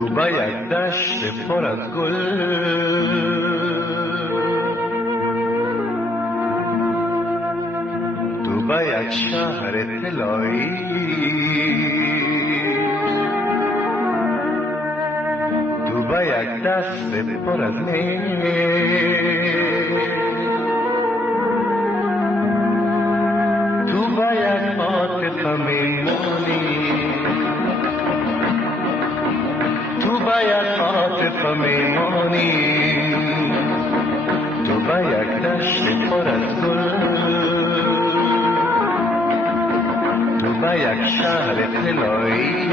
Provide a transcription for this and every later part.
تو با یک دشت پر از گل، تو با یک شهر طلایی، تو با یک دست پر از تو با یک عاطفه میمانی، تو با یک عاطفه میمانی، تو با یک دشت پر از گل، تو با یک شهر طلایی،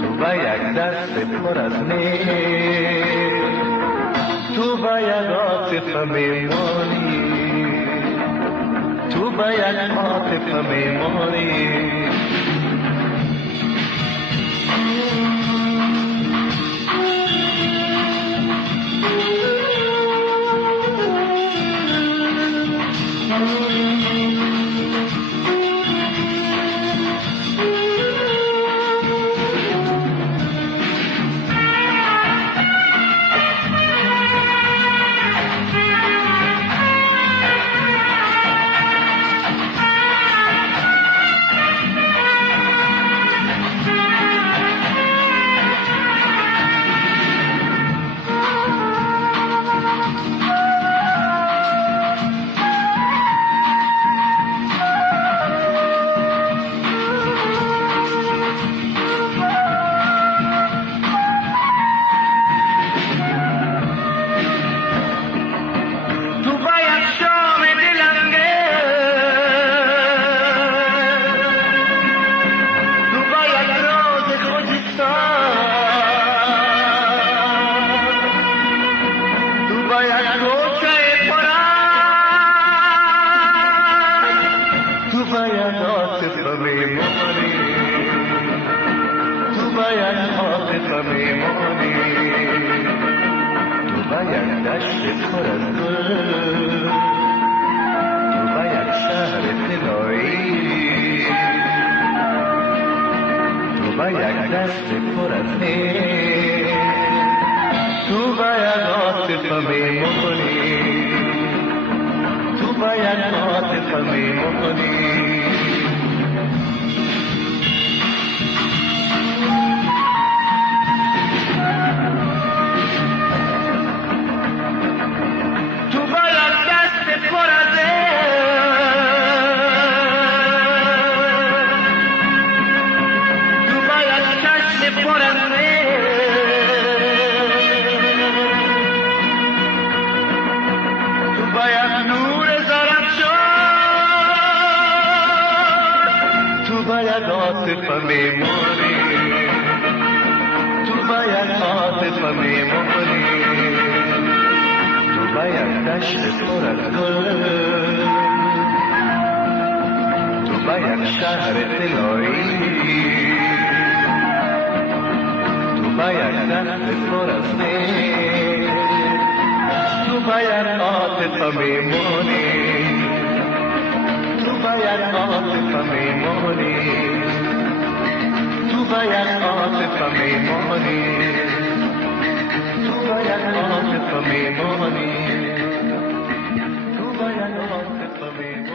تو با یک دست پر از تو با یک عاطفه میمانی، تو با یک عاطفه میمانی. تو باید عاطفه میمانی، تو باید عاطفه میمانی، تو باید دشت پر از گل، تو باید شهر طلایی، تو باید دست پر از تو باید عاطفه میمانی، تو باید عاطفه میمانی. تو باید دست پر از تو باید چشم پر از تو باید نور تو باید عاطفه میمانی، تو باید عاطفه میمانی، تو باید دشت پر از گل، تو باید شهر طلایی، تو باید دست پر از تو باید عاطفه میمانی، تو باید عاطفه میمانی، تو باید عاطفه میمانی، تو باید عاطفه میمانی، تو باید عاطفه میمانی.